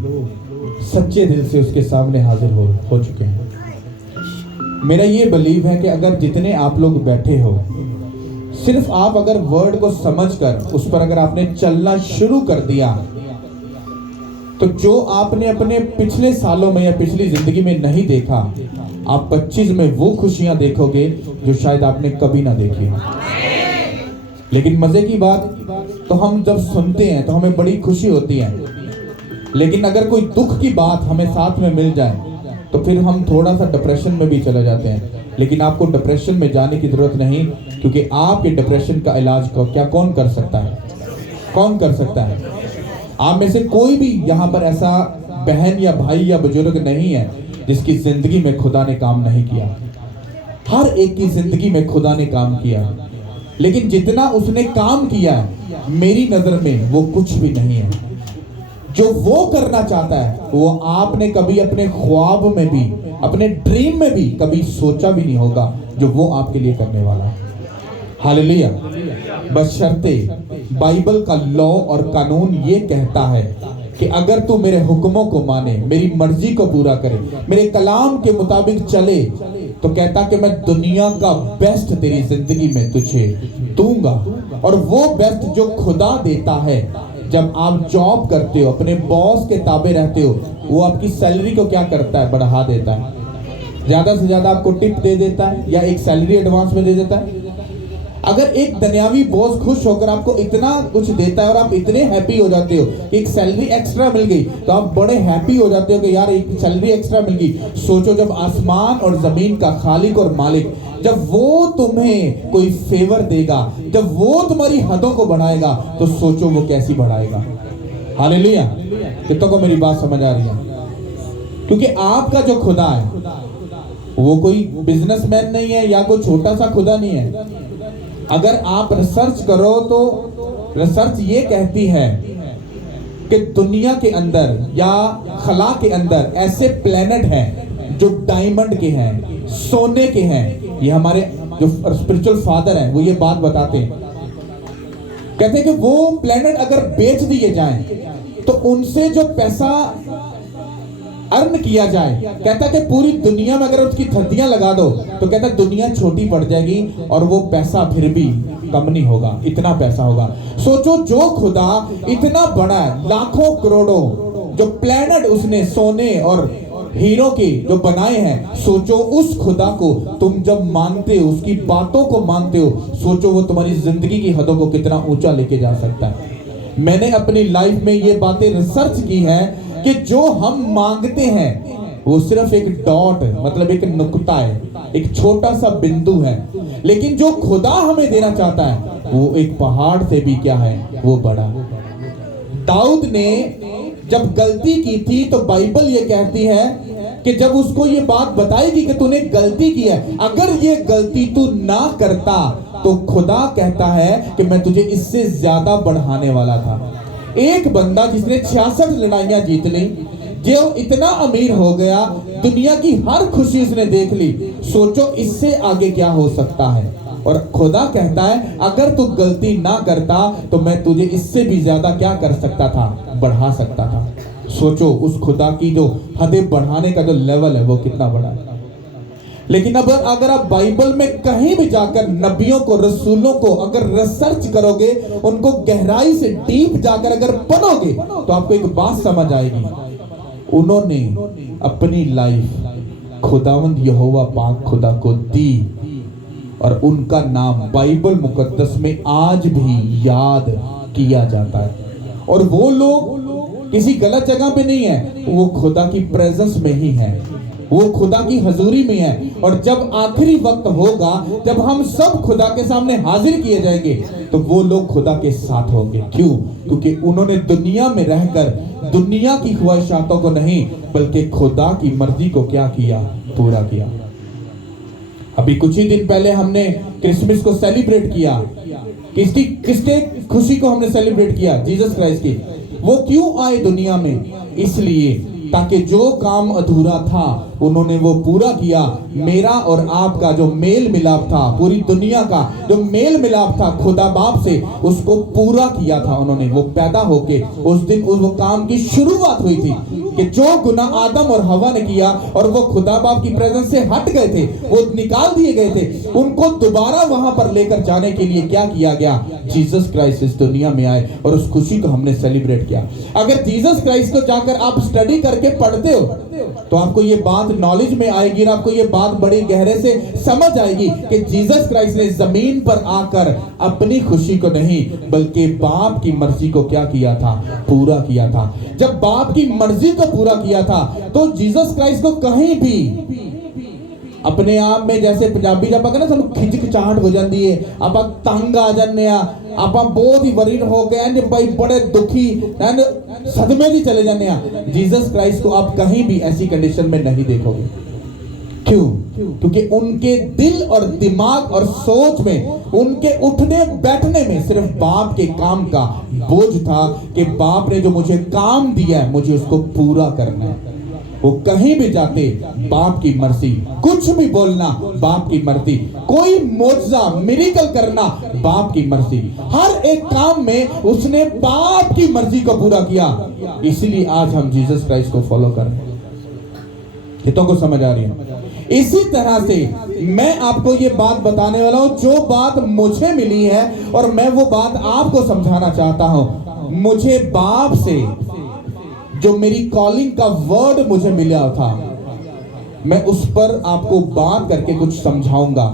सच्चे दिल से उसके सामने हाजिर हो चुके हैं। मेरा ये बिलीव है कि अगर जितने आप लोग बैठे हो, सिर्फ आप अगर वर्ड को समझकर उस पर अगर आपने चलना शुरू कर दिया, तो जो आपने अपने पिछले सालों में या पिछली जिंदगी में नहीं देखा, आप 25 में वो खुशियां देखोगे जो शायद आपने कभी ना देखी हो। लेकिन मजे की बात, तो हम जब सुनते हैं तो हमें बड़ी खुशी होती है, लेकिन अगर कोई दुख की बात हमें साथ में मिल जाए तो फिर हम थोड़ा सा डिप्रेशन में भी चले जाते हैं। लेकिन आपको डिप्रेशन में जाने की जरूरत नहीं, क्योंकि आपके डिप्रेशन का इलाज को क्या कौन कर सकता है? कौन कर सकता है? आप में से कोई भी यहाँ पर ऐसा बहन या भाई या बुजुर्ग नहीं है जिसकी जिंदगी में खुदा ने काम नहीं किया। हर एक की जिंदगी में खुदा ने काम किया, लेकिन जितना उसने काम किया मेरी नजर में वो कुछ भी नहीं है। जो वो करना चाहता है वो आपने कभी अपने ख्वाब में भी, अपने ड्रीम में भी कभी सोचा भी नहीं होगा जो वो आपके लिए करने वाला है। हालेलुया। बशर्ते बाइबल का लॉ और कानून ये कहता है कि अगर तू मेरे हुक्मों को माने, मेरी मर्जी को पूरा करे, मेरे कलाम के मुताबिक चले, तो कहता कि मैं दुनिया का बेस्ट तेरी जिंदगी में तुझे दूंगा। और वो बेस्ट जो खुदा देता है, जब आप जॉब करते हो, अपने बॉस के ताबे रहते हो, वो आपकी सैलरी को क्या करता है? बढ़ा देता है। ज्यादा से ज्यादा आपको टिप दे देता है या एक सैलरी एडवांस में दे देता है। अगर एक दुनियावी बॉस खुश होकर आपको इतना कुछ देता है और आप इतने हैप्पी हो जाते हो कि एक सैलरी एक्स्ट्रा मिल गई, तो आप बड़े हैप्पी हो जाते हो कि यार एक सैलरी एक्स्ट्रा मिल गई। सोचो जब आसमान और जमीन का खालिक और मालिक, जब वो तुम्हें कोई फेवर देगा, जब वो तुम्हारी हदों को बढ़ाएगा, तो सोचो वो कैसी बढ़ाएगा। हालेलुया। कितनों को मेरी बात समझ आ रही है? क्योंकि आपका जो खुदा है वो कोई बिजनेसमैन नहीं है या कोई छोटा सा खुदा नहीं है। अगर आप रिसर्च करो तो रिसर्च ये कहती है कि दुनिया के अंदर या खला के अंदर ऐसे प्लेनेट हैं जो डायमंड के हैं, सोने के हैं। ये हमारे जो स्पिरिचुअल फादर हैं वो ये बात बताते हैं। कहते हैं कि वो प्लेनेट अगर बेच दिए जाएं तो उनसे जो पैसा अर्न किया जाए, कहता कि पूरी दुनिया में अगर उसकी धरतियां लगा दो तो कहता दुनिया छोटी पड़ जाएगी और वो पैसा फिर भी कम नहीं होगा, इतना पैसा होगा। सोचो जो खुदा इतना बड़ा है, लाखों करोड़ों जो प्लेनेट उसने सोने और हीरो के जो बनाए हैं, सोचो उस खुदा को तुम जब मानते हो, उसकी बातों को मानते हो, सोचो वो तुम्हारी जिंदगी की हदों को कितना ऊंचा लेके जा सकता है। मैंने अपनी लाइफ में ये बातें रिसर्च की है कि जो हम मांगते हैं वो सिर्फ एक डॉट, मतलब एक नुक्ता है, एक छोटा सा बिंदु है, लेकिन जो खुदा हमें देना चाहता है वो एक पहाड़ से भी क्या है, वो बड़ा। दाऊद ने जब गलती की थी तो बाइबल ये कहती है कि जब उसको ये बात बताएगी कि तूने गलती की है, अगर ये गलती तू ना करता तो खुदा कहता है कि मैं तुझे इससे ज्यादा बढ़ाने वाला था। एक बंदा जिसने 66 लड़ाइयां जीत ली, जो इतना अमीर हो गया, दुनिया की हर खुशी उसने देख ली, सोचो इससे आगे क्या हो सकता है। और खुदा कहता है अगर तू गलती ना करता तो मैं तुझे इससे भी ज्यादा क्या कर सकता था, बढ़ा सकता था। सोचो उस खुदा की जो हदें बढ़ाने का जो लेवल है वो कितना बड़ा है। लेकिन अब अगर आप बाइबल में कहीं भी जाकर नबियों को, रसूलों को अगर रिसर्च करोगे, उनको गहराई से डीप जाकर अगर पढ़ोगे, तो आपको एक बात समझ आएगी, उन्होंने अपनी लाइफ खुदावंद यहोवा पाक खुदा को दी और उनका नाम बाइबल मुकद्दस में आज भी याद किया जाता है। और वो लोग किसी गलत जगह पे नहीं है, वो खुदा की प्रेजेंस में ही है, वो खुदा की हजूरी में है। और जब आखिरी वक्त होगा, जब हम सब खुदा के सामने हाजिर किए जाएंगे, तो वो लोग खुदा के साथ होंगे। क्यों? क्योंकि उन्होंने दुनिया में रहकर दुनिया की ख्वाहिशातों को नहीं, बल्कि खुदा की मर्जी को क्या किया, पूरा किया। अभी कुछ ही दिन पहले हमने क्रिसमस को सेलिब्रेट किया। किसके खुशी को हमने सेलिब्रेट किया? जीसस क्राइस्ट की। वो क्यों आए दुनिया में? इसलिए ताकि जो काम अधूरा था उन्होंने वो पूरा किया। मेरा और आपका जो मेल मिलाप था, पूरी दुनिया का जो मेल मिलाप था खुदा बाप से, उसको पूरा किया था उन्होंने। वो पैदा होके उस दिन वो काम की शुरुआत हुई थी कि जो गुनाह आदम और हवा ने किया और वो खुदा बाप की प्रेजेंस से हट गए थे, वो निकाल दिए गए थे, उनको दोबारा वहां पर लेकर जाने के लिए क्या किया गया? जीसस क्राइस्ट इस दुनिया में आए और उस खुशी को हमने सेलिब्रेट किया। अगर जीसस क्राइस्ट को जाकर आप स्टडी करके पढ़ते हो तो आपको ये बात नॉलेज में आएगी और आपको ये बात बड़ी गहरे से समझ आएगी कि जीसस क्राइस्ट ने जमीन पर आकर अपनी खुशी को नहीं बल्कि बाप की मर्जी को क्या किया था? पूरा किया था। जब बाप की मर्जी को पूरा किया था तो जीसस क्राइस्ट को कहीं भी अपने आप में, जैसे पंजाबी जब ना सानू खिचकिचाहट हो जाती है, आप तंग आ जाने, आप बहुत ही वरीड हो गए भाई, बड़े दुखी सदमे भी चले जाने। जीसस क्राइस्ट को आप कहीं भी ऐसी कंडीशन में नहीं देखोगे। क्यों? क्योंकि उनके दिल और दिमाग और सोच में, उनके उठने बैठने में सिर्फ बाप के काम का बोझ था कि बाप ने जो मुझे काम दिया है मुझे उसको पूरा करना है। वो कहीं भी जाते बाप की मर्जी, कुछ भी बोलना बाप की मर्जी, कोई मौजज़ा मिरेकल करना बाप की मर्जी, हर एक काम में उसने बाप की मर्जी को पूरा किया। इसीलिए आज हम जीसस क्राइस्ट को फॉलो कर रहे हैं। कितनों को समझ आ रही है? इसी तरह से मैं आपको ये बात बताने वाला हूं, जो बात मुझे मिली है और मैं वो बात आपको समझाना चाहता हूं। मुझे बाप से जो मेरी कॉलिंग का वर्ड मुझे मिला था, मैं उस पर आपको बात करके कुछ समझाऊंगा।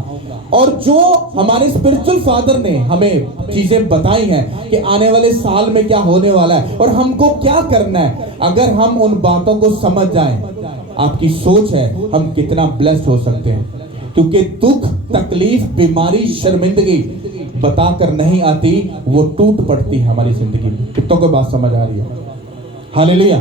और जो हमारे स्पिरिचुअल फादर ने हमें चीजें बताई हैं कि आने वाले साल में क्या होने वाला है और हमको क्या करना है, अगर हम उन बातों को समझ जाएं, आपकी सोच है हम कितना ब्लेस्ड हो सकते हैं। क्योंकि दुख, तकलीफ, बीमारी, शर्मिंदगी बताकर नहीं आती, वो टूट पड़ती है हमारी जिंदगी में। कितनों को बात समझ आ रही है? हालेलुया।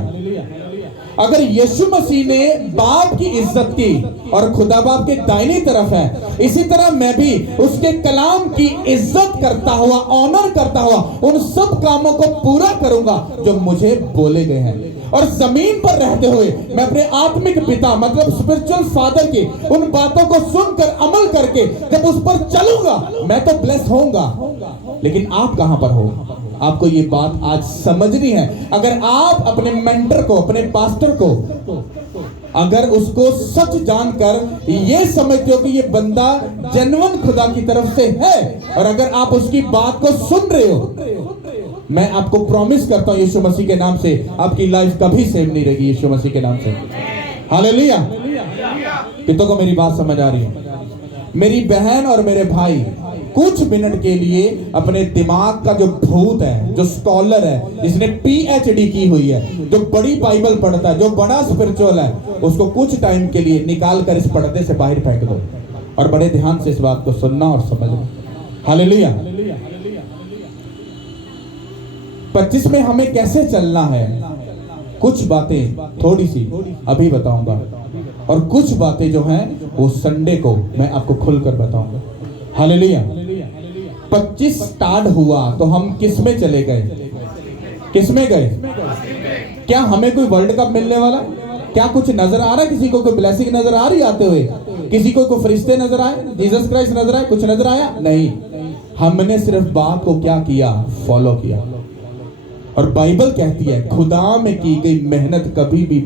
अगर यीशु मसीह ने बाप की इज्जत की और खुदा बाप के दाहिनी तरफ है, इसी तरह मैं भी उसके कलाम की इज्जत करता हुआ, ऑनर करता हुआ उन सब कामों को पूरा करूंगा जो मुझे बोले गए हैं। और जमीन पर रहते हुए मैं अपने आत्मिक पिता मतलब स्पिरिचुअल फादर की उन बातों को सुनकर अमल करके जब उस पर चलूंगा मैं तो ब्लेस होऊंगा। लेकिन आप कहां पर हो? आपको ये बात आज समझनी है। अगर आप अपने मेंटर को, अपने पास्टर को, अगर उसको सच जानकर ये समझते हो कि ये बंदा जेन्युइन खुदा की तरफ से है और अगर आप उसकी बात को सुन रहे हो, मैं आपको प्रॉमिस करता हूं यीशु मसीह के नाम से आपकी लाइफ कभी सेम नहीं रहेगी। यीशु मसीह के नाम से हालेलुया। कितनों को मेरी बात समझ आ रही है? मेरी बहन और मेरे भाई, कुछ मिनट के लिए अपने दिमाग का जो भूत है, जो स्कॉलर है, जिसने पीएचडी की हुई है, जो बड़ी बाइबल पढ़ता है, जो बड़ा स्पिरिचुअल है, उसको कुछ टाइम के लिए निकाल कर इस पर्दे से बाहर फेंक दो और बड़े ध्यान से इस बात को सुनना और समझना। हालेलुया। 25 में हमें कैसे चलना है, कुछ बातें थोड़ी सी अभी बताऊंगा और कुछ बातें जो हैं वो संडे को मैं आपको खुलकर बताऊंगा। हालेलुया। 25 स्टार्ट हुआ तो हम किस में चले गए? किस में गए? क्या हमें कोई वर्ल्ड कप मिलने वाला? क्या कुछ नजर आ रहा है? किसी को कोई ब्लेसिंग नजर आ रही आते हुए? किसी को कोई फरिश्ते नजर आए? जीसस क्राइस्ट नजर आए? कुछ नजर आया? नहीं। हमने सिर्फ बात को क्या किया? फॉलो किया। और बाइबल कहती है खुदा में की गई मेहनत कभी भी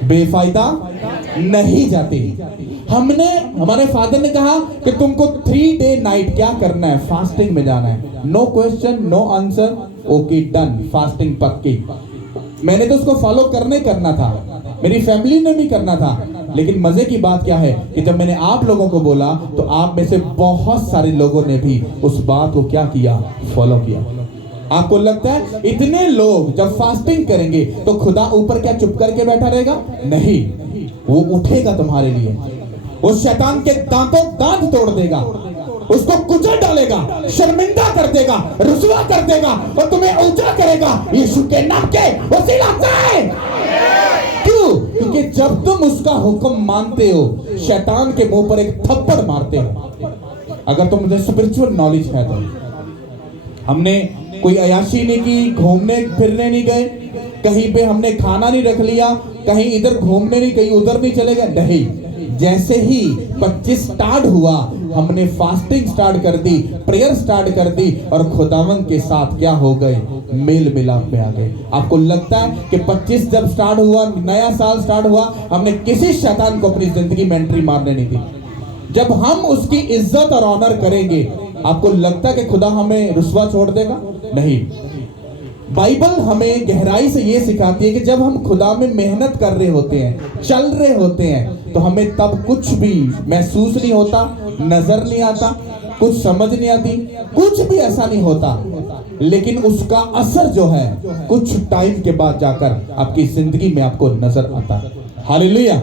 बेफायदा नहीं जाती। हमने, हमारे फादर ने कहा कि तुमको 3 डे नाइट क्या करना है? फास्टिंग में जाना है। No question, no answer, okay done, fasting पक्की। मैंने तो उसको फॉलो करना था, मेरी फैमिली ने भी करना था। लेकिन मजे की बात क्या है कि जब मैंने आप लोगों को बोला तो आप में से बहुत सारे लोगों ने भी उस बात को क्या किया? फॉलो किया। आपको लगता है इतने लोग जब फास्टिंग करेंगे तो खुदा ऊपर क्या चुप करके बैठा रहेगा? नहीं, वो उठेगा तुम्हारे लिए। वो शैतान के दांतों दांत तोड़ देगा, उसको कुचल डालेगा, शर्मिंदा कर देगा, रुसवा कर देगा और तुम्हें ऊंचा करेगा यीशु के नाम के वसीला से। क्यों? क्योंकि जब तुम उसका हुक्म मानते हो, शैतान के मुंह पर एक थप्पड़ मारते हो। अगर तुम स्पिरिचुअल नॉलेज है तो हमने कोई अयाशी नहीं की, घूमने फिरने नहीं गए, कहीं पे हमने खाना नहीं रख लिया, कहीं इधर घूमने नहीं, कहीं उधर नहीं चले गए, नहीं। जैसे ही 25 स्टार्ट हुआ, हमने फास्टिंग स्टार्ट कर दी, प्रेयर स्टार्ट कर दी, और खुदावंद के साथ क्या हो गए, मेल मिलाप में आ गए। आपको लगता है कि 25 जब स्टार्ट हुआ, नया साल स्टार्ट हुआ, हमने किसी शैतान को अपनी जिंदगी में एंट्री मारने नहीं दी। जब हम उसकी इज्जत और ऑनर करेंगे, आपको लगता है कि खुदा हमें रुस्वा छोड़ देगा? नहीं। बाइबल हमें गहराई से ये सिखाती है कि जब हम खुदा में मेहनत कर रहे होते हैं, चल रहे होते हैं, तो हमें तब कुछ भी महसूस नहीं होता, नजर नहीं आता, कुछ समझ नहीं आती, कुछ भी ऐसा नहीं होता। लेकिन उसका असर जो है कुछ टाइम के बाद जाकर आपकी जिंदगी में आपको नजर आता है। हालेलुया।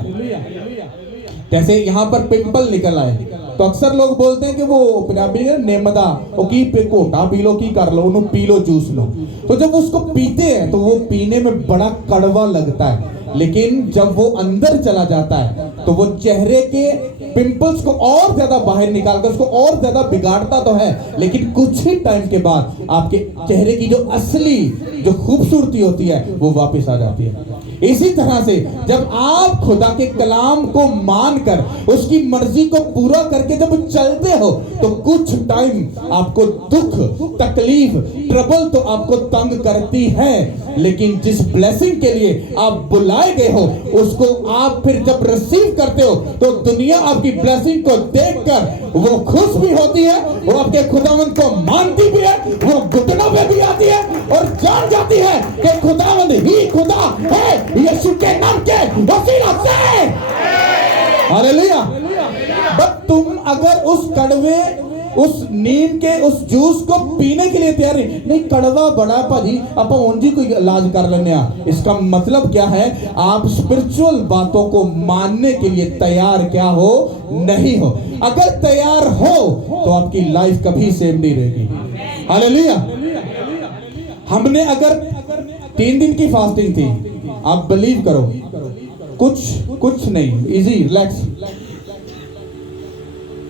जैसे यहाँ पर पिंपल निकल आए, तो अक्सर लोग बोलते हैं कि वो पंजाबी में नेमदा, ओ की पे कोटा पी लो, की कर लो, उन्हें पी लो, जूस लो। तो जब उसको पीते हैं तो वो पीने में बड़ा कड़वा लगता है, लेकिन जब वो अंदर चला जाता है तो वो चेहरे के पिंपल्स को और ज्यादा बाहर निकालकर उसको और ज्यादा बिगाड़ता तो है, लेकिन कुछ ही टाइम के बाद आपके चेहरे की जो असली जो खूबसूरती होती है वो वापस आ जाती है। इसी तरह से जब आप खुदा के कलाम को मानकर उसकी मर्जी को पूरा करके जब चलते हो, तो कुछ टाइम आपको दुख, तकलीफ, ट्रबल तो आपको तंग करती है, लेकिन जिस ब्लेसिंग के लिए आप बुलाए गए हो उसको आप फिर जब रिसीव करते हो, तो दुनिया आपकी ब्लेसिंग को देखकर वो खुश भी होती है, वो आपके खुदावंद को मानती भी है, वो घुटनों पे भी आती है और जान जाती है कि खुदावंद ही खुदा है, यीशु के नाम के वसीला से। हालेलुया। बट तुम अगर उस कड़वे, उस नीम के उस जूस को पीने के लिए तैयार नहीं, कड़वा बड़ा भाजी आप उंजी कोई इलाज कर लेने आ, इसका मतलब क्या है, आप स्पिरिचुअल बातों को मानने के लिए तैयार क्या हो, नहीं हो। अगर तैयार हो तो आपकी लाइफ कभी सेम नहीं रहेगी। हालेलुया। हमने अगर 3 दिन की फास्टिंग थी, आप बिलीव करो, कुछ नहीं, इजी, रिलैक्स।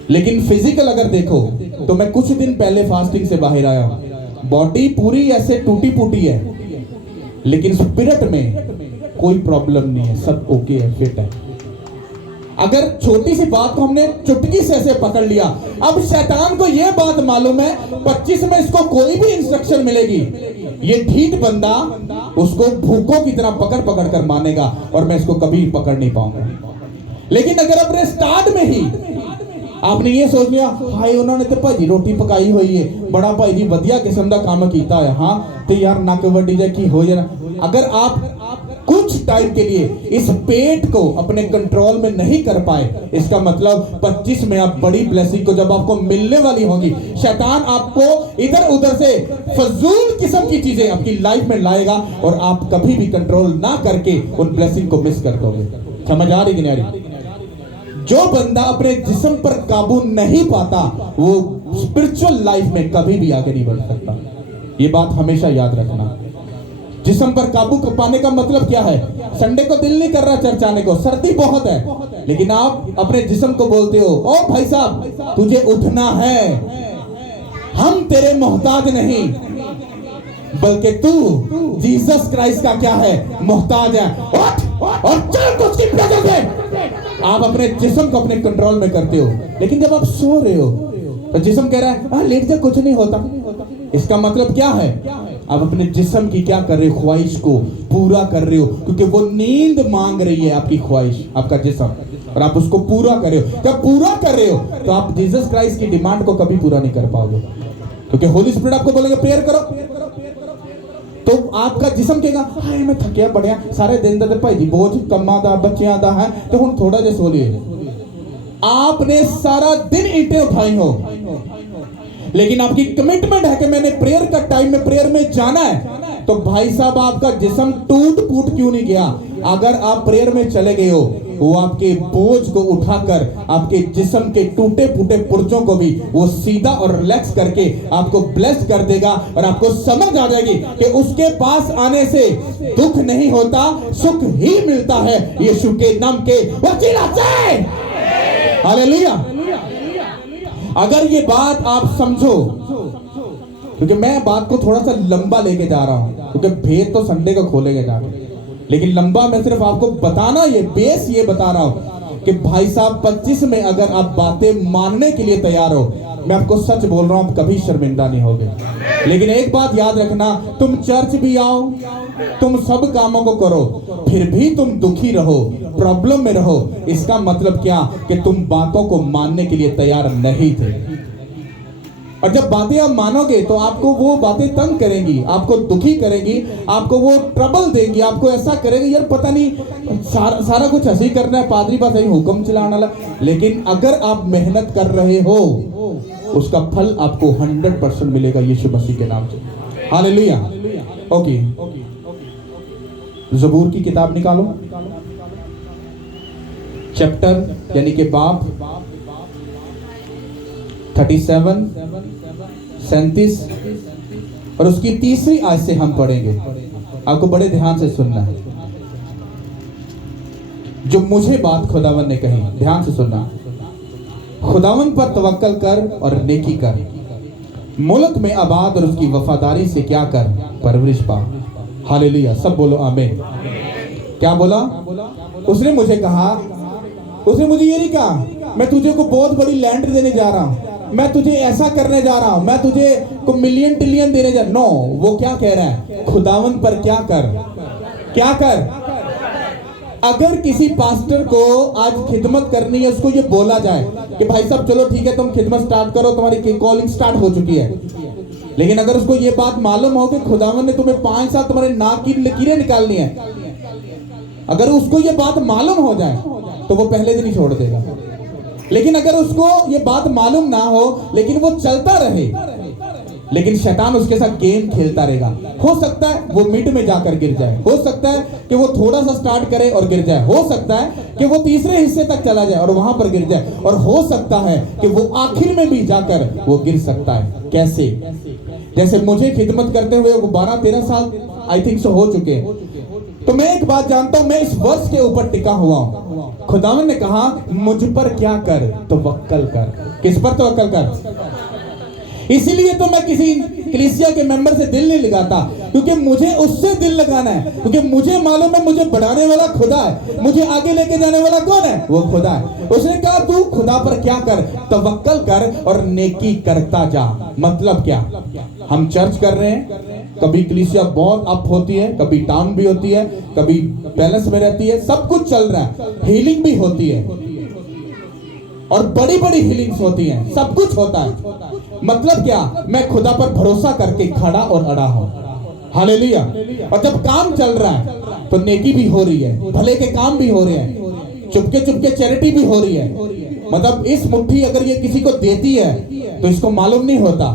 लेकिन फिजिकल अगर देखो तो मैं कुछ दिन पहले फास्टिंग से बाहर आया हूं, बॉडी पूरी ऐसे टूटी फूटी है, लेकिन स्पिरिट में कोई प्रॉब्लम नहीं है, सब ओके है, फिट है। अगर छोटी सी बात को हमने चुटकी से ऐसे पकड़ लिया, अब शैतान को यह बात मालूम है 25 में इसको कोई भी इंस्ट्रक्शन मिलेगी, ये ढीठ बंदा उसको भूखों की तरह पकड़ पकड़ कर मानेगा और मैं इसको कभी पकड़ नहीं पाऊंगा। लेकिन अगर अपने स्टार्ट में ही आपने ये सोच लिया, हाय उन्होंने तो भाजी रोटी पकाई हुई है, बड़ा भाई जी वधिया किस्म का काम किया है, हाँ तो यार नक वड्डी जा की हो जाना। अगर आप कुछ टाइम के लिए इस पेट को अपने कंट्रोल में नहीं कर पाए, इसका मतलब 25 में आप बड़ी ब्लेसिंग को जब आपको मिलने वाली होंगी, शैतान आपको इधर उधर से फजूल किस्म की चीजें आपकी लाइफ में लाएगा और आप कभी भी कंट्रोल ना करके उन ब्लेसिंग को मिस कर दोगे। समझ आ रही कि नहीं आ रही? जो बंदा अपने जिस्म पर काबू नहीं पाता वो स्पिरिचुअल लाइफ में कभी भी आगे नहीं बढ़ सकता। ये बात हमेशा याद रखना। जिस्म पर काबू पाने का मतलब क्या है? संडे को दिल नहीं कर रहा चर्च आने को, सर्दी बहुत है, लेकिन आप अपने जिस्म को बोलते हो, ओ भाई साहब तुझे उठना है, हम तेरे मोहताज नहीं बल्कि तू जीसस क्राइस्ट का क्या है, मोहताज है। उठ और चल कुछ की प्रेजेंस में। आप अपने जिस्म को अपने कंट्रोल में करते हो, लेकिन जब आप सो रहे हो तो जिस्म कह रहा है हाँ लेट जा, कुछ नहीं होता। इसका मतलब क्या है? आप अपने जिस्म की क्या कर रहे हो? ख्वाहिश को पूरा कर रहे हो, क्योंकि वो नींद मांग रही है आपकी ख्वाहिश, आपका जिस्म, और आप उसको पूरा कर रहे हो। जब पूरा कर रहे हो तो आप जीसस क्राइस्ट की डिमांड को कभी पूरा नहीं कर पाओगे, क्योंकि होली स्पिरिट आपको बोलेंगे प्रेयर करो, तो आपका जिस्म कहेगा हाय मैं थकिया बढ़िया, सारे दिन दा भाई जी बोझ कम्मा दा बच्चियां दा है, तो हुण थोड़ा जिहा सो लिए। आपने सारा दिन ईंटें उठाई हो, लेकिन आपकी कमिटमेंट है कि मैंने प्रेयर का टाइम में प्रेयर में जाना है, तो भाई साहब आपका जिस्म टूट फूट क्यों नहीं गया? अगर आप प्रेयर में चले गए हो, वो आपके बोझ को उठाकर आपके जिस्म के टूटे फूटे पुर्जों को भी वो सीधा और रिलैक्स करके आपको ब्लेस कर देगा, और आपको समझ आ जाएगी कि उसके पास आने से दुख नहीं होता, सुख ही मिलता है यीशु के नाम के वसीला से। हालेलुया। अगर ये बात आप समझो, क्योंकि मैं बात को थोड़ा सा लंबा लेके जा रहा हूं, क्योंकि भेद तो संडे को खोलेंगे जाके, लेकिन लंबा मैं सिर्फ आपको बताना, ये बेस ये बता रहा हूं कि भाई साहब 25 में अगर आप बातें मानने के लिए तैयार हो, मैं आपको सच बोल रहा हूं, आप कभी शर्मिंदा नहीं होगे। लेकिन एक बात याद रखना, तुम चर्च भी आओ, तुम सब कामों को करो, फिर भी तुम दुखी रहो, प्रॉब्लम में रहो, इसका मतलब क्या कि तुम बातों को मानने के लिए तैयार नहीं थे। और जब बातें आप मानोगे तो आपको वो बातें तंग करेंगी, आपको दुखी करेंगी, आपको वो ट्रबल देंगी, आपको ऐसा करेंगे यार पता नहीं सारा कुछ ऐसे ही करना है, पादरी बात है हुक्म चलाने वाला। लेकिन अगर आप मेहनत कर रहे हो, उसका फल आपको 100% मिलेगा यीशु मसीह के नाम से। हालेलुया। ओके, ज़बूर की किताब निकालो, चैप्टर यानी कि बाब 37, 37 और उसकी तीसरी आयत से हम पढ़ेंगे। आपको बड़े ध्यान से सुनना है, जो मुझे बात खुदावन ने कही, ध्यान से सुनना। खुदावन पर तवक्कल कर और नेकी कर, मुल्क में आबाद और उसकी वफादारी से क्या कर, परवरिश पा। हालेलुया, सब बोलो आमीन। क्या बोला उसने? मुझे कहा, उसने मुझे ये नहीं कहा मैं तुझे को बहुत बड़ी लैंड देने जा रहा हूं, मैं तुझे ऐसा करने जा रहा हूं, मैं तुझे को मिलियन ट्रिलियन देने जा। नो, वो क्या कह रहा है? खुदावन पर क्या कर, क्या कर। अगर किसी पास्टर को आज खिदमत करनी है, उसको ये बोला जाए कि भाई साहब चलो ठीक है तुम खिदमत स्टार्ट करो, तुम्हारी कॉलिंग स्टार्ट हो चुकी है, लेकिन अगर उसको ये बात मालूम हो कि खुदावन ने तुम्हें 5 साल तुम्हारे नाक की लकीरें निकालनी है, अगर उसको ये बात मालूम हो जाए तो वो पहले दिन ही छोड़ देगा। लेकिन अगर उसको ये बात मालूम ना हो लेकिन वो चलता रहे, लेकिन शैतान उसके साथ गेम खेलता रहेगा, हो सकता है वो मिड में जाकर गिर जाए, हो सकता है कि वो थोड़ा सा स्टार्ट करे और गिर जाए, हो सकता है कि वो तीसरे हिस्से तक चला जाए और वहां पर गिर जाए, और हो सकता है कि वो आखिर में भी जाकर वो गिर सकता है। कैसे? जैसे मुझे खिदमत करते हुए वो 12-13 साल आई थिंक सो हो चुके हैं, तो मैं एक बात जानता हूं, मैं इस वर्ष के ऊपर टिका हुआ हूं। खुदावन ने कहा मुझ पर क्या कर, तवक्कल कर। किस पर तवक्कल कर? इसीलिए तो मैं किसी कलीसिया के मेंबर से दिल नहीं लगाता, क्योंकि मुझे उससे दिल लगाना है, क्योंकि मुझे मालूम है मुझे बढ़ाने वाला खुदा है, मुझे आगे लेके जाने वाला कौन है? वो खुदा है। उसने कहा तू खुदा पर क्या कर, तवक्कल कर और नेकी करता जा। मतलब क्या? हम चर्च कर रहे हैं, कभी कलीसिया बहुत अप होती है, कभी डाउन भी होती है, कभी बैलेंस में रहती है, सब कुछ चल रहा है, हीलिंग भी होती है और बड़ी बड़ी हीलिंग्स होती हैं, सब कुछ होता है। मतलब क्या? मैं खुदा पर भरोसा करके खड़ा और अड़ा हूं। हालेलुया। और जब काम चल रहा है तो नेकी भी हो रही है, भले के काम भी हो रहे हैं, चुपके चुपके चैरिटी भी हो रही है। मतलब इस मुट्ठी अगर ये किसी को देती है तो इसको मालूम नहीं होता,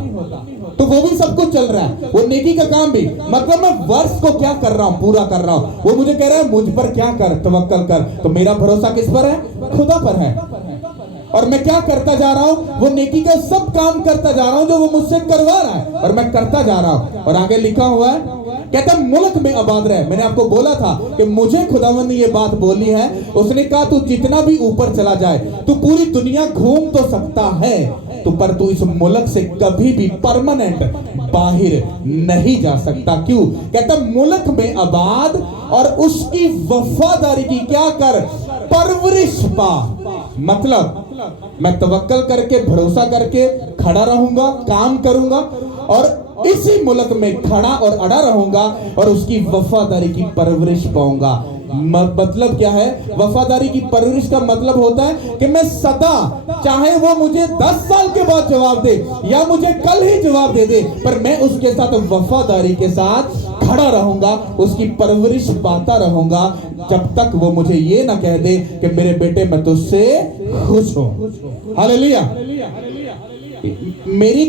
तो वो भी सब कुछ चल रहा है, वो नेकी का काम भी। मतलब मैं वर्ष को क्या कर रहा हूं, पूरा कर रहा हूं। वो मुझे कह रहा है मुझ पर क्या कर, तवक्कल कर। तो मेरा भरोसा किस पर है? खुदा पर है। और मैं क्या करता जा रहा हूं? वो नेकी का सब काम करता जा रहा हूं जो वो मुझसे करवा रहा है, और मैं करता जा रहा हूं। और आगे लिखा हुआ है, कहता मुल्क में आबाद रहे। मैंने आपको बोला था कि मुझे खुदावन ने ये बात बोली है। उसने कहा तू जितना भी ऊपर चला जाए, तू पूरी दुनिया घूम तो सकता है, तो पर तू इस मुल्क से कभी भी परमानेंट बाहर नहीं जा सकता। क्यों? कहता मुल्क में आबाद और उसकी वफादारी की क्या कर, परवरिश पा। मतलब मैं तवक्कल करके भरोसा करके खड़ा रहूंगा, काम करूंगा और इसी मुल्क में खड़ा और अड़ा रहूंगा और उसकी वफादारी की परवरिश पाऊंगा। मतलब क्या है? वफादारी की परवरिश का मतलब होता है कि मैं सदा, चाहे वो मुझे 10 साल के बाद जवाब दे या मुझे कल ही जवाब दे दे, पर मैं उसके साथ वफादारी के साथ खड़ा रहूंगा, उसकी परवरिश पाता रहूंगा, जब तक वो मुझे ये ना कह दे कि मेरे बेटे मैं तुझसे खुश हूं। हालेलुया। मेरी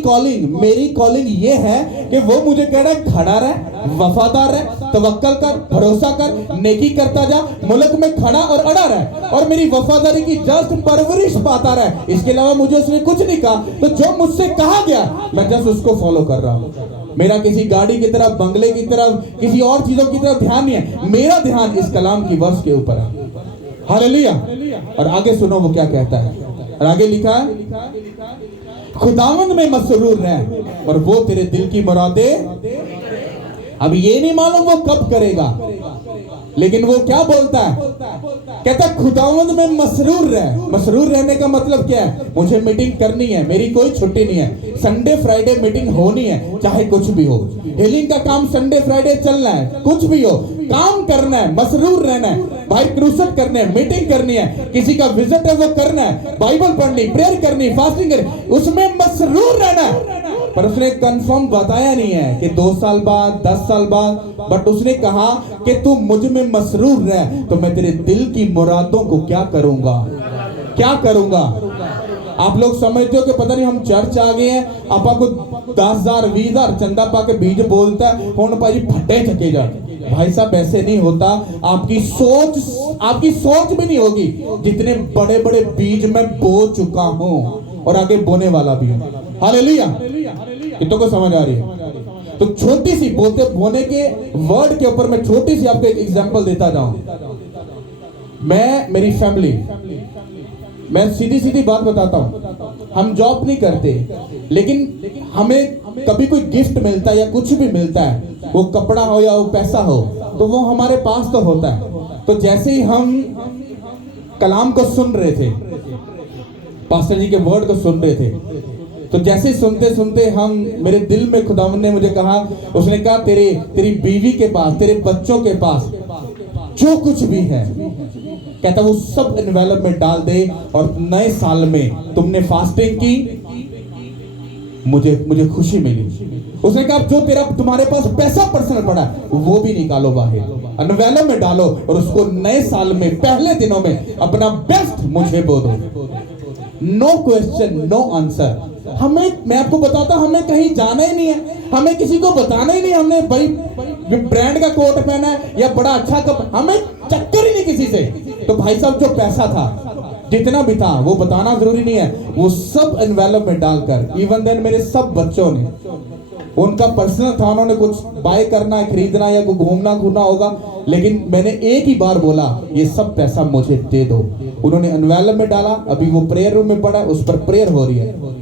कॉलिंग ये है कि वो मुझे कह रहा है खड़ा रह, वफादार रह, तवक्कल कर, भरोसा कर, नेकी करता जा, मुल्क में खड़ा और अड़ा रह, और मेरी वफादारी की जस्ट परवरिश पाता रह। इसके अलावा मुझे उसने कुछ नहीं कहा, तो जो मुझसे कहा गया मैं जस्ट उसको फॉलो कर रहा हूं। मेरा किसी गाड़ी की तरफ, बंगले की तरफ, किसी और चीजों की तरफ ध्यान नहीं है, मेरा ध्यान इस कलाम की वर्ष के ऊपर है। हालेलुया। और आगे सुनो वो क्या कहता है, और आगे लिखा है खुदावंद में मसरूर रह और वो तेरे दिल की मुरादें। अब ये नहीं मालूम वो कब करेगा, लेकिन वो क्या बोलता है, कहता है खुदावंद में मसरूर रह। मसरूर रहने का मतलब क्या है, मुझे मीटिंग करनी है, मेरी कोई छुट्टी नहीं है, संडे फ्राइडे मीटिंग होनी है, चाहे कुछ भी हो। हीलिंग का काम संडे फ्राइडे चलना है, कुछ भी हो काम करना है, मसरूर रहना है। भाई क्रूसेट करने है, मीटिंग करनी है, किसी का विजिट है वो करना है, बाइबल पढ़नी, प्रेयर करनी, फास्टिंग करनी, उसमें मसरूर रहना है। पर उसने कंफर्म बताया नहीं है कि 2 साल बाद 10 साल बाद, बट उसने कहा कि तू मुझ में मसरूर रह तो मैं तेरे दिल की मुरादों को क्या करूंगा, क्या करूंगा। आप लोग समझते हो कि पता नहीं हम चर्च आ गए हैं, आपा को 10,000 20,000 चंदा पा के बीज बोलता है कौन भाई फटे चके जाते। भाई साहब ऐसे नहीं होता, आपकी सोच भी नहीं होगी जितने बड़े बड़े बीज मैं बो चुका हूं और आगे बोने वाला भी हूं। हालेलुया, कितनों को समझ आ रही है। तो छोटी सी बोने के वर्ड के ऊपर मैं छोटी सी आपको एक एग्जांपल देता जाऊं। मेरी फैमिली, मैं सीधी सीधी बात बताता हूं, हम जॉब नहीं करते, लेकिन हमें कभी कोई गिफ्ट मिलता है या कुछ भी मिलता है, वो कपड़ा हो या वो पैसा हो, तो वो हमारे पास तो होता है। तो जैसे ही हम कलाम को सुन रहे थे, पास्टर जी के वर्ड को सुन रहे थे, तो जैसे सुनते सुनते हम, मेरे दिल में खुदावंद ने मुझे कहा, उसने कहा तेरी बीवी के पास, तेरे बच्चों के पास जो कुछ भी है, कहता वो सब एनवेलप में डाल दे, और नए साल में तुमने फास्टिंग की, मुझे खुशी मिली। उसने कहा जो तुम्हारे पास पैसा पर्सनल पड़ा है वो भी निकालो बाहर, एनवेलप में डालो, और उसको नए साल में पहले दिनों में अपना बेस्ट मुझे बोलो। No question no answer. मैं आपको बताता, हमें कहीं जाना ही नहीं है, हमें किसी को बताना ही नहीं, हमने भाई ब्रांड का कोट पहना है या बड़ा अच्छा कप, हमें चक्कर ही नहीं किसी से। तो भाई साहब जो पैसा था, जितना भी था, वो बताना जरूरी नहीं है, वो सब एनवेलप में डालकर, इवन देन मेरे सब बच्चों ने, उनका पर्सनल था, उन्होंने कुछ बाय करना, खरीदना या कुछ घूमना होगा, लेकिन मैंने एक ही बार बोला ये सब पैसा मुझे दे दो। उन्होंने एनवेलप में डाला, अभी वो प्रेयर रूम में पड़ा है, उस पर प्रेयर हो रही है,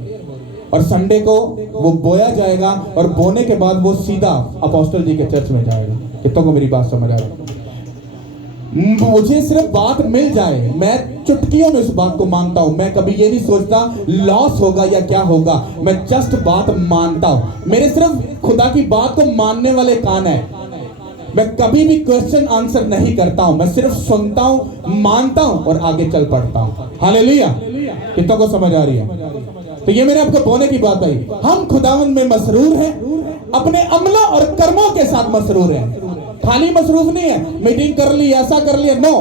और संडे को वो बोया जाएगा, और बोने के बाद वो सीधा अपोस्टल जी के चर्च में जाएगा। कितनों को मेरी बात समझ आ रही है? मुझे सिर्फ बात मिल जाए, मैं चुटकियों में उस बात को मानता हूं। मैं कभी ये नहीं सोचता लॉस होगा या क्या होगा, मैं जस्ट बात मानता हूं। मेरे सिर्फ खुदा की बात को मानने वाले कान है, मैं कभी भी क्वेश्चन आंसर नहीं करता हूं, मैं सिर्फ सुनता हूं, मानता हूं और आगे चल पड़ता हूं। हालेलुया, कितनों को समझ आ रही है? तो ये मैंने आपको बोलने की बात आई, हम खुदावंद में मसरूर हैं, अपने अमलों और कर्मों के साथ मसरूर हैं। खाली मसरूफ नहीं है, मीटिंग कर ली, ऐसा कर लिया, नो।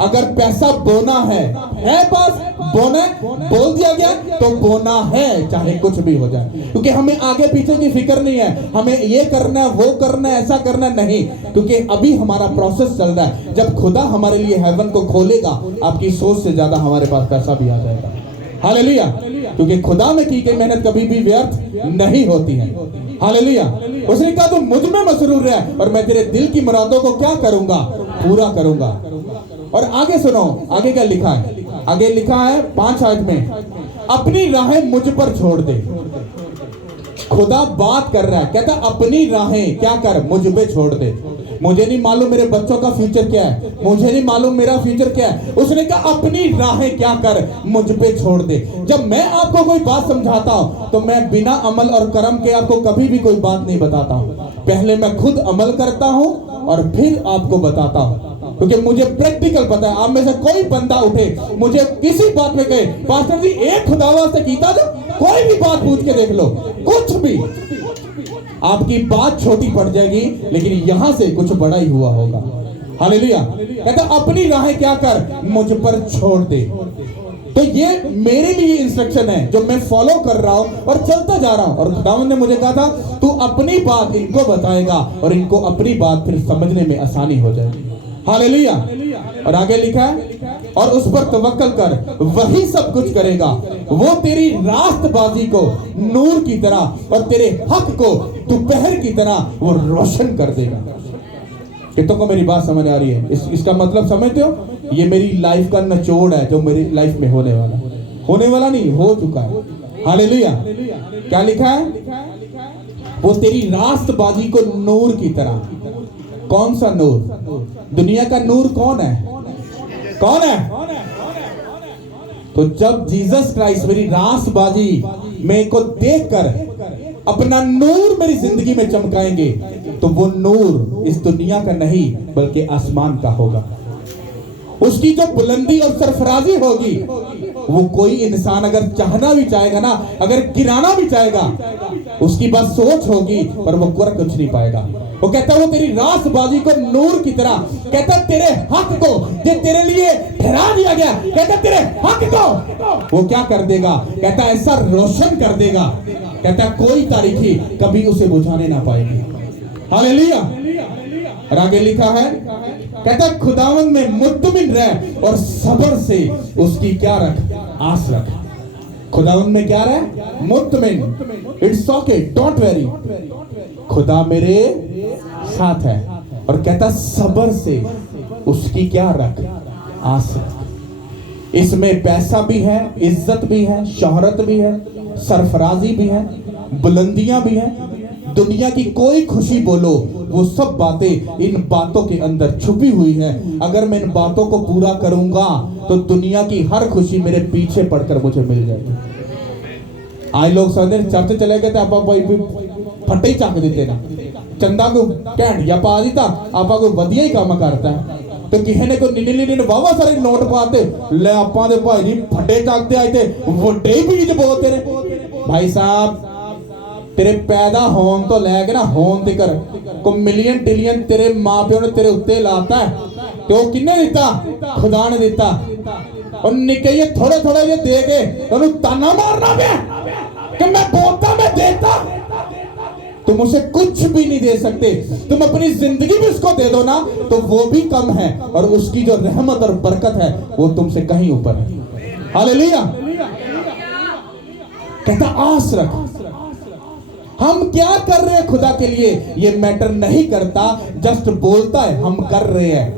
अगर पैसा बोना है पास, बोना बोल दिया गया तो बोना है, चाहे कुछ भी हो जाए, क्योंकि हमें आगे पीछे की फिक्र नहीं है, हमें ये करना है, वो करना है, ऐसा करना है, नहीं, क्योंकि अभी हमारा प्रोसेस चल रहा है। जब खुदा हमारे लिए हेवन को खोलेगा, आपकी सोच से ज्यादा हमारे पास पैसा भी आ जाएगा। हालेलुया, क्योंकि खुदा में की गई मेहनत कभी भी व्यर्थ नहीं होती है। हालेलुया। उसने कहा तू मुझ में मसरूर रह और मैं तेरे दिल की मुरादों को क्या करूंगा, पूरा करूंगा। और आगे सुनो, आगे क्या लिखा है? आगे लिखा है 5 आयत में, अपनी राहें मुझ पर छोड़ दे। खुदा बात कर रहा है, कहता अपनी राहें क्या कर, मुझ पे छोड़ दे। मुझे नहीं मालूम मेरे बच्चों का फ्यूचर क्या है, मुझे नहीं मालूम मेरा फ्यूचर क्या है। उसने कहा अपनी राहें क्या कर, मुझ पे छोड़ दे। जब मैं आपको कोई बात समझाता हूं तो मैं बिना अमल और कर्म के आपको कभी भी कोई बात नहीं बताता हूं। पहले मैं खुद अमल करता हूं और फिर आपको बताता हूं, क्योंकि मुझे प्रैक्टिकल पता है। आप में से कोई बंदा उठे मुझे किसी बात में कहे पास्टर जी एक खुदावा से कीता जो, कोई भी बात पूछ के देख लो, कुछ भी, आपकी बात छोटी पड़ जाएगी लेकिन यहां से कुछ बड़ा ही हुआ होगा। हालेलुया। कहता अपनी राहें क्या कर, मुझ पर छोड़ दे। तो ये मेरे लिए इंस्ट्रक्शन है जो मैं फॉलो कर रहा हूं और चलता जा रहा हूं। और खुदावंद ने मुझे कहा था तू अपनी बात इनको बताएगा और इनको अपनी बात फिर समझने में आसानी हो जाएगी। हालेलुया। और आगे लिखा है और उस पर तवक्कल कर, वही सब कुछ करेगा। वो तेरी रास्तबाजी को नूर की तरह और तेरे हक को दोपहर की तरह वो रोशन कर देगा। कितनों को मेरी बात समझ आ रही है? इसका मतलब समझते हो? ये मेरी लाइफ का निचोड़ है जो मेरी लाइफ में होने वाला नहीं, हो चुका है। हालेलुया। क्या लिखा है? वो तेरी रास्तबाजी को नूर की तरह। कौन सा नूर? दुनिया का नूर कौन है? कौन है? तो जब जीसस क्राइस्ट मेरी रास्तबाजी में को देखकर अपना नूर मेरी जिंदगी में चमकाएंगे, तो वो नूर इस दुनिया का नहीं बल्कि आसमान का होगा। उसकी जो बुलंदी और सरफराजी होगी, वो कोई इंसान अगर चाहना भी चाहेगा ना, अगर गिराना भी चाहेगा, उसकी बस सोच होगी पर वो कर कुछ नहीं पाएगा। वो कहता है वो तेरी रास्तबाजी को नूर की तरह, कहता है तेरे हक को ये तेरे लिए ठहरा दिया गया, कहता है तेरे हक को वो क्या कर देगा, कहता है ऐसा रोशन कर देगा, कहता है कोई तारीखी कभी उसे बुझाने ना पाएगी। हालेलुया। और आगे लिखा है, कहता है खुदावंद में मुत्तमिन रह और सब्र से उसकी क्या रख, आस रख। खुदावंद में क्या रह, मुत्तमिन। इट्स ओके, डोंट वेरी, खुदा मेरे साथ है। और कहता सब्र से उसकी क्या रख, आस रख। इसमें पैसा भी है, इज्जत भी है, शोहरत भी है, सरफराजी भी है, बुलंदियां भी हैं, दुनिया की कोई खुशी बोलो, वो सब बातें इन बातों के अंदर छुपी हुई है। अगर मैं इन बातों को पूरा करूंगा तो दुनिया की हर खुशी मेरे पीछे पड़कर मुझे मिल जाएगी। आज लोग समझते चर्च चले गए थे आप फटे ही चक देते ना, चंदा को घैंट या पा दिता, आप कोई वधिया ही काम करता है। तो किसी ने कोई नीले वावा सारे नोट पाते, ले आपा दे भाई जी फटे चकते आए थे, वड्डे ही बीज बोलते ने। भाई साहब तेरे पैदा होन तो लैके ना होन तिकर को मिलियन टिलियन तेरे मां प्यो ने तेरे उत्ते लाता है, तो किन्ने दिता, खुदा ने दिता। और निके ये थोड़े थोड़े ये दे के उन्हें ताना मारना पे कि मैं बोलता मैं देता। तुम उसे कुछ भी नहीं दे सकते, तुम अपनी जिंदगी भी उसको दे दो ना तो वो भी कम है, और उसकी जो रहमत और बरकत है वो तुमसे कहीं ऊपर है। हालेलुया। कहता आस रख। हम क्या कर रहे हैं खुदा के लिए ये मैटर नहीं करता, जस्ट बोलता है हम कर रहे हैं,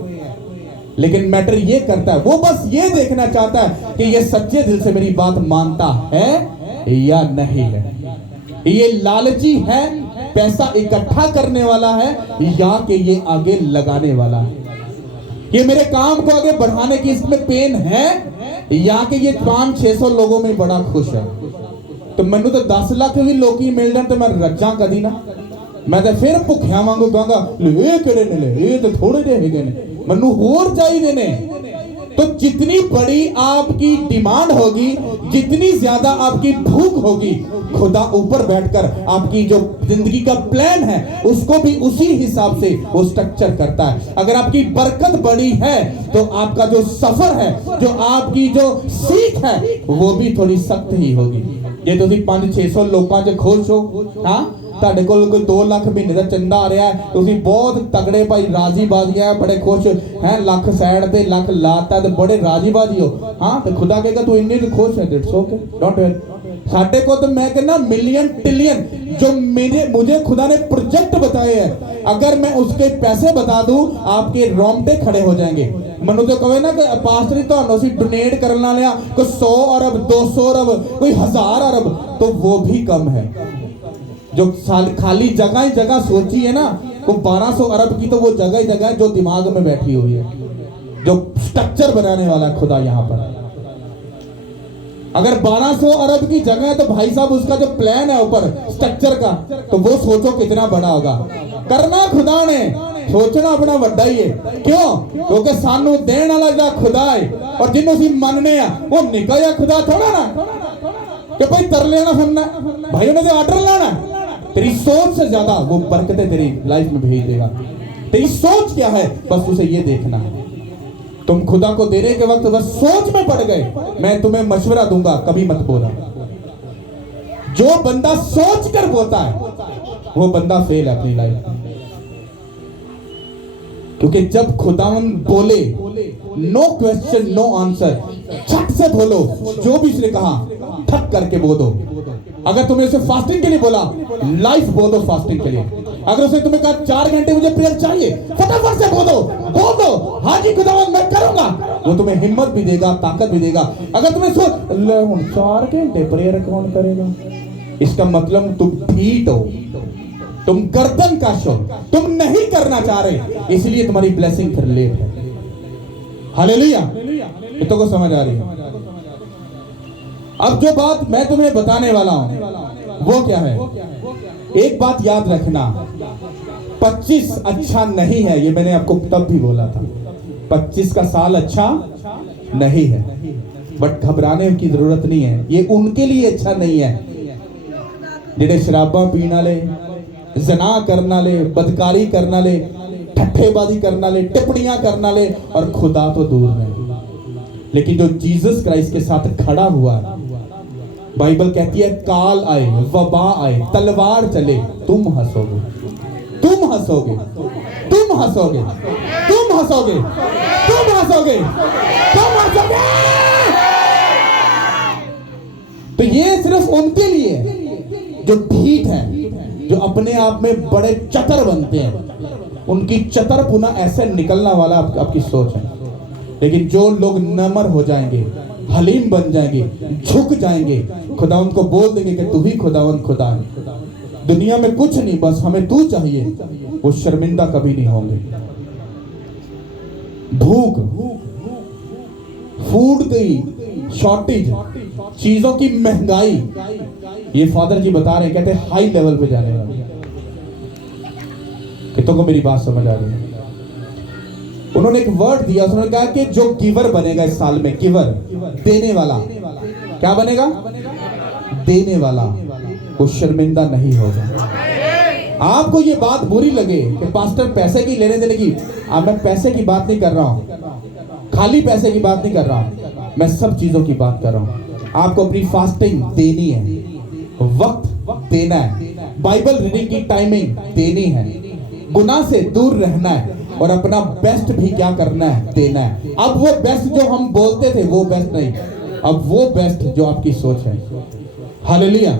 लेकिन मैटर ये करता है, वो बस ये देखना चाहता है कि ये सच्चे दिल से मेरी बात मानता है या नहीं है, ये लालची है, पैसा इकट्ठा करने वाला है, या कि ये आगे लगाने वाला है, ये मेरे काम को आगे बढ़ाने की इसमें पेन है, या कि ये 500-600 लोगों में बड़ा खुश है। तो मैनू तो 10 लाख भी लोग मिल जाए तो मैं रजा कदी ना, मैं तो फिर भुखिया वांगू कहूंगा ले किहड़े ने, ले तो थोड़े जे हैगे ने, मैनू होर चाहिए ने। तो जितनी बड़ी आपकी डिमांड होगी, जितनी ज्यादा आपकी भूख होगी, खुदा ऊपर बैठकर आपकी जो जिंदगी का प्लान है उसको भी उसी हिसाब से वो स्ट्रक्चर करता है। अगर आपकी बरकत बड़ी है तो आपका जो सफर है, जो आपकी जो सीख है वो भी थोड़ी सख्त ही होगी। जे तुसी 500-600 लोगों च खुश हो, हाँ ਤੁਹਾਡੇ ਕੋਲ कोई 2 लाख महीने का चंदा आ रहा है, तुसी बहुत तगड़े भाई राजी बाजी है, बड़े खुश हैं, लख साइड पे लख लाता तो बड़े राजी बाजी हो, हाँ तो खुदा कहेगा तू इन्नी तो खुश है, इट्स ओके डोंट वरी। साडे को तो मैं कहना मिलियन टिलियन जो मुझे खुदा ने प्रोजेक्ट बताए हैं, अगर मैं उसके पैसे बता दूं आपके रोंगटे खड़े हो जाएंगे। मनु तो कहे ना कि पास्टर तो डोनेट करने वाले कोई 100 अरब 200 अरब कोई 1000 अरब, तो वो भी कम है। जो खाली जगह ही जगह सोची है ना, वो 1200 अरब की तो वो जगह ही जगह है जो दिमाग में बैठी हुई है, जो स्ट्रक्चर बनाने वाला खुदा यहाँ पर। अगर 1200 अरब की जगह है तो भाई साहब उसका जो प्लान है ऊपर स्ट्रक्चर का, तो वो सोचो कितना बड़ा होगा। करना खुदा ने, सोचना अपना वड्डा ही है। क्यों? क्योंकि सानू देने वाला जो खुदा है और जिन्हों सी मनने आ वो निका या खुदा थोड़ा ना कि भाई तरले ना सुनना, भाई उन्हें ऑर्डर लाना। तेरी सोच से ज्यादा वो बरकतें तेरी लाइफ में भेज देगा। तेरी सोच क्या है बस उसे ये देखना है। तुम खुदा को देने के वक्त बस सोच में पड़ गए, मैं तुम्हें मशवरा दूंगा कभी मत बोला। जो बंदा सोच कर बोता है वो बंदा फेल है अपनी लाइफ में। क्योंकि जब खुदावन बोले नो क्वेश्चन नो आंसर, छट से बोलो, जो भी उसने कहा ठक करके बोलो। अगर तुम्हें उसे फास्टिंग के लिए बोला, लाइफ बोल दो फास्टिंग के लिए। अगर उसने तुम्हें कहा 4 घंटे मुझे प्रेयर चाहिए, फटाफट से बोल दो हाँ जी खुदावन मैं करूंगा, वो तुम्हें हिम्मत भी देगा, ताकत भी देगा। अगर तुम्हें 4 घंटे प्रेयर कौन करेगा, इसका मतलब तुम ठीक हो, तुम गर्दन काश हो, तुम नहीं करना चाह रहे, इसलिए तुम्हारी ब्लेसिंग फिर लेट है। हालेलुया, कितनों को समझ आ रही है? अब जो बात मैं तुम्हें बताने वाला हूं वो क्या है? एक बात याद रखना, 25 अच्छा नहीं है, ये मैंने आपको तब भी बोला था। 25 का साल अच्छा नहीं है, बट घबराने की जरूरत नहीं है। ये उनके लिए अच्छा नहीं है जिन्हें शराबा पीने वाले, जना करने वाले, बदकारी करने वाले, ठट्ठेबाजी करने वाले, टिप्पणियां करने वाले, और खुदा तो दूर है। लेकिन जो जीसस क्राइस्ट के साथ खड़ा हुआ, बाइबल कहती है काल आए, वबा आए, तलवार चले, तुम हंसोगे, तुम हंसोगे, तुम हंसोगे, तुम हंसोगे, तुम हंसोगे, तुम हंसोगे। तो ये सिर्फ उनके लिए है जो ढीठ है, जो अपने आप में बड़े चतर बनते हैं। उनकी चतर पुनः ऐसे निकलना वाला आपकी सोच है। लेकिन जो लोग नम्र हो जाएंगे, हलीम बन जाएंगे, झुक जाएंगे, खुदावन को बोल देंगे कि तू ही खुदावन खुदा है, दुनिया में कुछ नहीं, बस हमें तू चाहिए, वो शर्मिंदा कभी नहीं होंगे। भूख, फूड की शॉर्टेज, चीजों की महंगाई, ये फादर जी बता रहे हैं, कहते हैं हाई लेवल पे जाने वाली। कितनों को मेरी बात समझ आ रही है? उन्होंने एक वर्ड दिया, उन्होंने कहा कि जो गिवर बनेगा इस साल में, गिवर, देने वाला, क्या बनेगा? देने वाला, वो शर्मिंदा नहीं होगा। आपको ये बात बुरी लगे कि पास्टर पैसे की लेने देने की, अब मैं पैसे की बात नहीं कर रहा हूं, खाली पैसे की बात नहीं कर रहा हूं, मैं सब चीजों की बात कर रहा हूं। आपको अपनी फास्टिंग देनी है, वक्त देना है, बाइबल रीडिंग की टाइमिंग देनी है, गुनाह से दूर रहना है, और अपना बेस्ट भी क्या करना है? देना है। अब वो बेस्ट जो हम बोलते थे वो बेस्ट नहीं, अब वो बेस्ट जो आपकी सोच है। हालेलुया।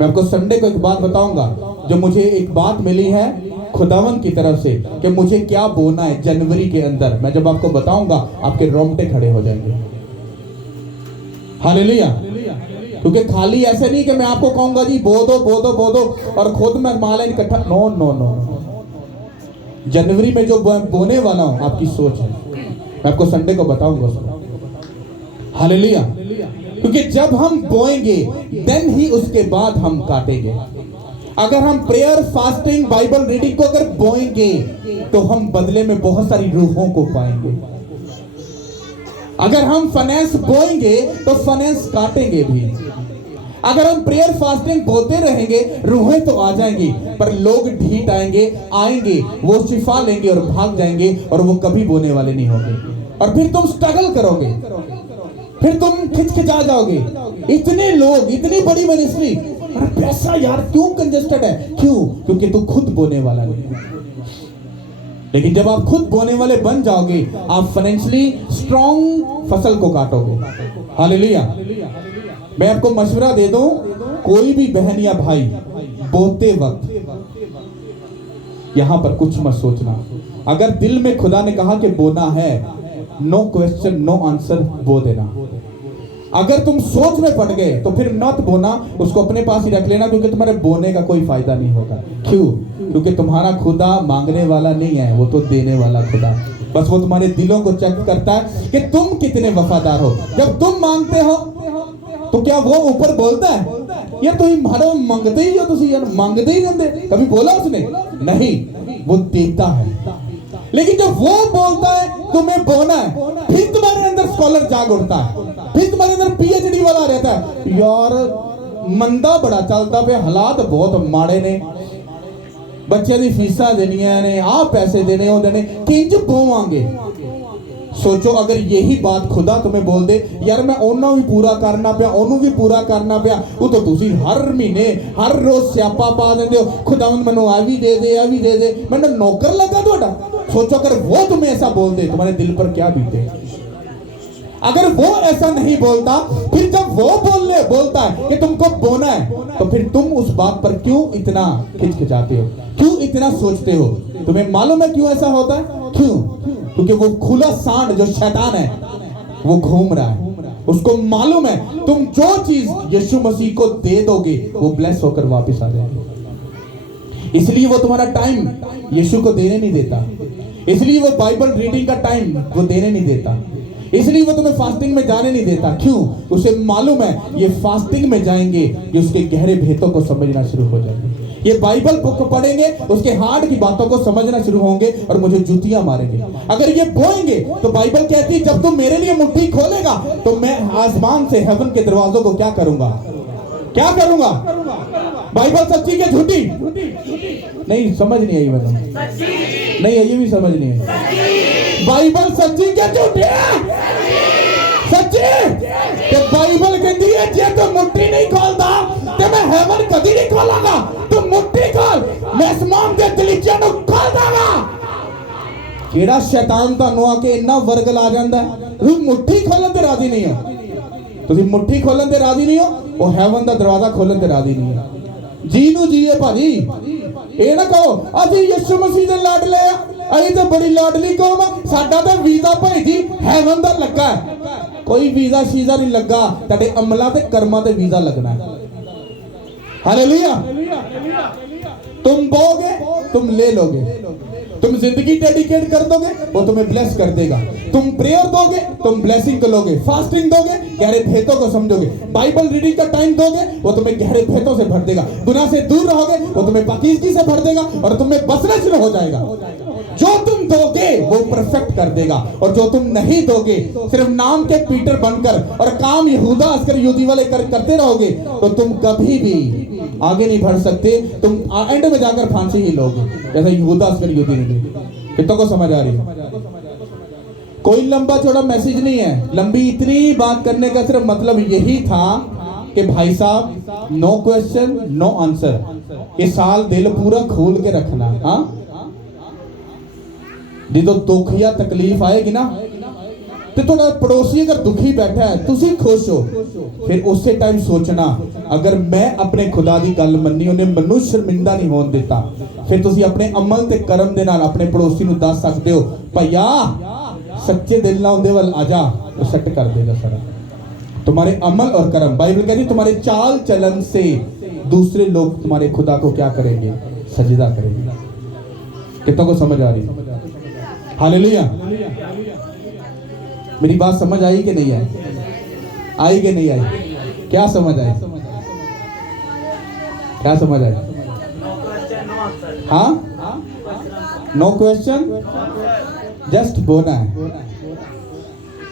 मैं आपको संडे को एक बात बताऊंगा, जो मुझे एक बात मिली है खुदावन की तरफ से कि मुझे क्या बोना है जनवरी के अंदर। मैं जब आपको बताऊंगा आपके रोंगटे खड़े हो जाएंगे। हालेलुया। क्योंकि खाली ऐसे नहीं कि मैं आपको कहूंगा जी बो दो बो दो बो दो और खुद मैं माला इकट्ठा, नो नो नो। जनवरी में जो बोने वाला हूं आपकी सोच है, मैं आपको संडे को बताऊंगा उसको। हालेलुया। क्योंकि जब हम बोएंगे देन ही उसके बाद हम काटेंगे। अगर हम प्रेयर, फास्टिंग, बाइबल रीडिंग को अगर बोएंगे तो हम बदले में बहुत सारी रूहों को पाएंगे। अगर हम फाइनेंस बोएंगे तो फाइनेंस काटेंगे भी। अगर हम प्रेयर फास्टिंग बोते रहेंगे रूहें तो आ जाएंगी, पर लोग ढीठ आएंगे, वो शिफा लेंगे और भाग जाएंगे, और वो कभी बोने वाले नहीं होंगे। और फिर तुम स्ट्रगल करोगे, फिर तुम खिचखिचा जाओगे। इतने लोग, इतनी बड़ी मिनिस्ट्री, अरे पैसा यार क्यों कंजेस्टेड है? क्यों? क्योंकि तू खुद बोने वाला नहीं। लेकिन जब आप खुद बोने वाले बन जाओगे, आप फाइनेंशियली स्ट्रॉन्ग फसल को काटोगे। हालेलुया। मैं आपको मशवरा दे दूं, कोई भी बहन या भाई बोते वक्त यहां पर कुछ मत सोचना। अगर दिल में खुदा ने कहा कि बोना है, नो क्वेश्चन नो आंसर, बो देना। अगर तुम सोच में पड़ गए तो फिर मत बोना, उसको अपने पास ही रख लेना, क्योंकि तुम्हारे बोने का कोई फायदा नहीं होगा। क्यों? क्योंकि तुम्हारा खुदा मांगने वाला नहीं है, वो तो देने वाला खुदा। बस वो तुम्हारे दिलों को चेक करता है कि तुम कितने वफादार हो। जब तुम मांगते हो तो क्या वो ऊपर बोलता है यार तुम मारो मांगते ही हो, तुम यार मांगते ही रहते? कभी बोला उसने? नहीं, वो देता है। लेकिन जब वो बोलता है तुम्हें बोना है, फिर तुम्हारे अंदर स्कॉलर जाग उठता है, फिर तुम्हारे अंदर पीएचडी वाला रहता है, यार मंदा बड़ा चलता पे, हालात बहुत माड़े ने, बच्चे दी फीसा देनियां ने, आ पैसे देने हो देने, किंज बोवांगे। सोचो अगर यही बात खुदा तुम्हें बोल दे, यार मैं ओनू भी पूरा करना पिया, ओनू भी पूरा करना पिया, वो तो तुसी हर महीने हर रोज स्यापा पा देंगे हो, खुदावन मैनू आ भी दे दे, आ भी दे दे, मैंने नौकर लगा तुहाडा। सोचो अगर वो तुम्हें ऐसा बोल दे, तुम्हारे दिल पर क्या बीते। अगर वो ऐसा नहीं बोलता, फिर जब वो बोलता है कि तुमको बोना है, तो फिर तुम उस बात पर क्यों इतना खिचखिचाते हो, क्यों इतना सोचते हो? तुम्हें मालूम है क्यों ऐसा होता है? क्यों? क्योंकि वो खुला सांड जो शैतान है वो घूम रहा है, उसको मालूम है तुम जो चीज यीशु मसीह को दे दोगे वो ब्लेस होकर वापस आ जाएगी। इसलिए वो तुम्हारा टाइम यीशु को देने नहीं देता, इसलिए वो बाइबल रीडिंग का टाइम वो देने नहीं देता, इसलिए वो तुम्हें फास्टिंग में जाने नहीं देता। क्यों? उसे मालूम है ये फास्टिंग में जाएंगे, ये उसके गहरे भेदों को समझना शुरू हो जाएंगे, ये बाइबल बुक पढ़ेंगे, उसके हार्ट की बातों को समझना शुरू होंगे और मुझे जूतियां मारेंगे। अगर ये बोएंगे तो बाइबल कहती है जब तुम मेरे लिए मुट्ठी खोलेगा तो मैं आसमान से हेवन के दरवाजों को क्या करूंगा, क्या करूंगा? बाइबल सच्ची के झूठी? नहीं, समझ नहीं आई मतलब, नहीं ये भी समझ नहीं आई। बाइबल सच्ची के झूठी है? सच्ची ते बाइबल कहती है जे तू मुट्ठी नहीं खोलता ते मैं हेवन कभी नहीं खोलांगा। तू मुट्ठी खोल, मैं आसमान दे दलीचे नु खोल दांगा। केड़ा शैतान तानू आके इन्ना वर्गल आ जांदा है, तू मुट्ठी खोलन ते राजी नहीं हो, ਤੁਸੀਂ ਮੁੱਠੀ ਖੋਲਣ ਤੇ ਰਾਜ਼ੀ ਨਹੀਂ ਹੋ, ਉਹ ਹੈਵਨ ਦਾ ਦਰਵਾਜ਼ਾ ਖੋਲਣ ਤੇ ਰਾਜ਼ੀ ਨਹੀਂ ਹੈ। ਜੀ ਨੂੰ ਜੀਏ ਭਾਜੀ, ਇਹ ਨਾ ਕਹੋ ਅਸੀਂ ਯਿਸੂ ਮਸੀਹ ਦੇ ਲਾਡਲੇ ਆ, ਅਸੀਂ ਤਾਂ ਬੜੀ ਲਾਡਲੀ ਕੌਮ ਆ, ਸਾਡਾ ਤਾਂ ਵੀਜ਼ਾ ਭਾਈ ਜੀ ਹੈਵਨ ਦਾ ਲੱਗਾ ਹੈ। ਕੋਈ ਵੀਜ਼ਾ ਸ਼ੀਜ਼ਾ ਨਹੀਂ ਲੱਗਾ, ਤੁਹਾਡੇ ਅਮਲਾਂ ਤੇ ਕਰਮਾਂ ਤੇ ਵੀਜ਼ਾ ਲੱਗਣਾ ਹੈ। हालेलुया। तुम बोगे तुम ले लोगे, तुम जिंदगी डेडिकेट कर दोगे वो तुम्हें ब्लेस कर देगा, तुम प्रेयर दोगे तुम ब्लेसिंग को लोगे, फास्टिंग दोगे गहरे भेदों को समझोगे, बाइबल रीडिंग का टाइम दोगे वो तुम्हें गहरे भेदों से भर देगा, गुनाह से दूर रहोगे वो तुम्हें पाकीज़गी से भर देगा और तुम्हें बसना शुरू हो जाएगा। जो तुम दोगे वो परफेक्ट कर देगा और जो तुम नहीं दोगे सिर्फ नाम के पीटर बनकर और काम यहूदा अस्कर यूदी वाले करते रहोगे तो तुम कभी भी आगे नहीं बढ़ सकते, तुम एंड में जाकर फांसी ही लोगे जैसे यहूदा अस्कर यूदी ने। कितनों को समझ आ रही है? कोई लंबा चौड़ा मैसेज नहीं है, लंबी इतनी बात करने का सिर्फ मतलब यही था कि भाई साहब नो क्वेश्चन नो आंसर। इस साल दिल पूरा खोल के रखना। हाँ, जो दुख या तकलीफ आएगी ना तो थोड़ा पड़ोसी अगर दुखी बैठा है तुसी खुश हो, फिर उस टाइम सोचना अगर मैं अपने खुदा की गल मन्नी उन्हें मनु शर्मिंदा नहीं होने देता, फिर तुसी अपने अमल ते कर्म दे नाल अपने पड़ोसी नूं दस सकते हो भैया सच्चे दिल नाल उहदे वल आजा, वो सट कर देगा सारा। तुम्हारे अमल और कर्म, बाइबल कहती है तुम्हारे चाल चलन से दूसरे लोग तुम्हारे खुदा को क्या करेंगे, सजदा करेंगे। कितनों को समझ आ रही है? हालेलुया। मेरी बात समझ आई कि नहीं आई? आई कि नहीं आई? क्या समझ आई? क्या समझ आई? हाँ, नो क्वेश्चन जस्ट बोना है।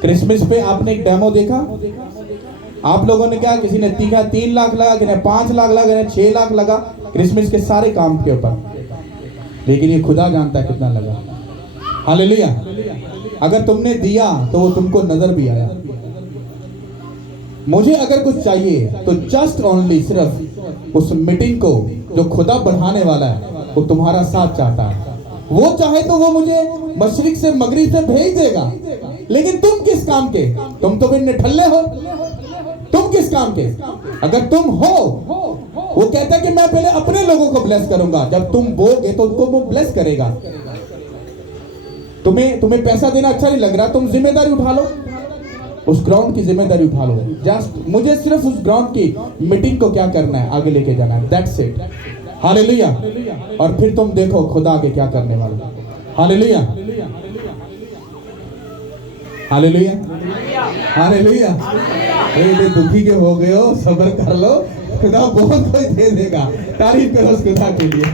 क्रिसमस पे आपने एक डेमो देखा, आप लोगों ने क्या, किसी ने 3 लाख लगा, किसी ने 5 लाख लगा, किसी ने 6 लाख लगा क्रिसमस के सारे काम के ऊपर, लेकिन ये खुदा जानता है कितना लगा। हालेलुया। अगर तुमने दिया तो वो तुमको नजर भी आया। मुझे अगर कुछ चाहिए तो जस्ट ओनली सिर्फ उस मीटिंग को जो खुदा बढ़ाने वाला है वो तुम्हारा साथ चाहता है। वो चाहे तो वो मुझे मशरिक से मगरिब से भेज देगा, लेकिन तुम किस काम के? तुम तो फिर निठल्ले हो, तुम किस काम के? अगर तुम हो, वो कहता है कि मैं पहले अपने लोगों को ब्लेस करूंगा, जब तुम बोगे तो उनको वो ब्लेस करेगा। तुम्हें पैसा देना अच्छा नहीं लग रहा, तुम जिम्मेदारी उठा लो, उस ग्राउंड की जिम्मेदारी उठा लो। जस्ट मुझे सिर्फ उस ग्राउंड की मीटिंग को क्या करना है, आगे लेके जाना है, दैट्स इट। हालेलुया। और फिर तुम देखो खुदा आगे क्या करने वाला। Hallelujah, hallelujah, hallelujah. अरे दुखी के हो गए हो, सब्र कर लो, खुदा बहुत कुछ दे देगा। तारीफ करो उस खुदा के लिए।